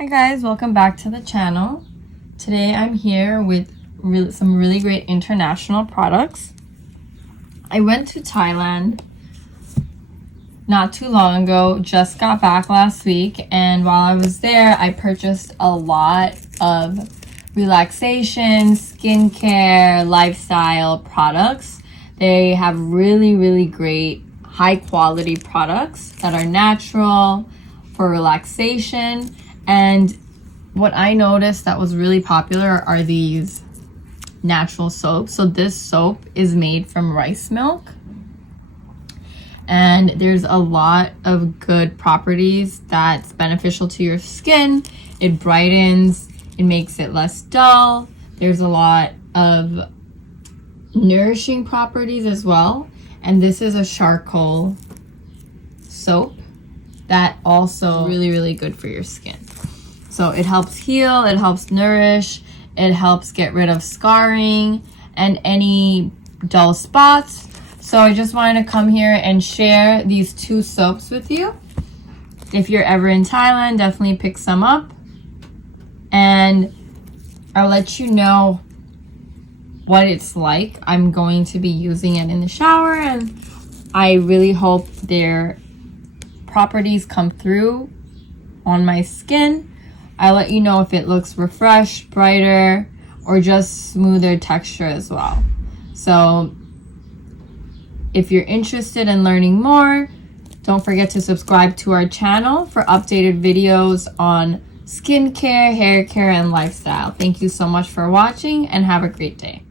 Hi guys, welcome back to the channel. Today I'm here with some really great international products. I went to Thailand not too long ago, just got back last week, and while I was there I purchased a lot of relaxation, skincare, lifestyle products. They have really great high quality products that are natural for relaxation. And what I noticed that was really popular are these natural soaps. So this soap is made from rice milk, and there's a lot of good properties that's beneficial to your skin. It brightens, it makes it less dull. There's a lot of nourishing properties as well. And this is a charcoal soap that also really good for your skin. So it helps heal, it helps nourish, it helps get rid of scarring and any dull spots. So I just wanted to come here and share these two soaps with you. If you're ever in Thailand, definitely pick some up. And I'll let you know what it's like. I'm going to be using it in the shower, and I really hope their properties come through on my skin. I'll let you know if it looks refreshed, brighter, or just smoother texture as well. So if you're interested in learning more, don't forget to subscribe to our channel for updated videos on skincare, hair care, and lifestyle. Thank you so much for watching, and have a great day.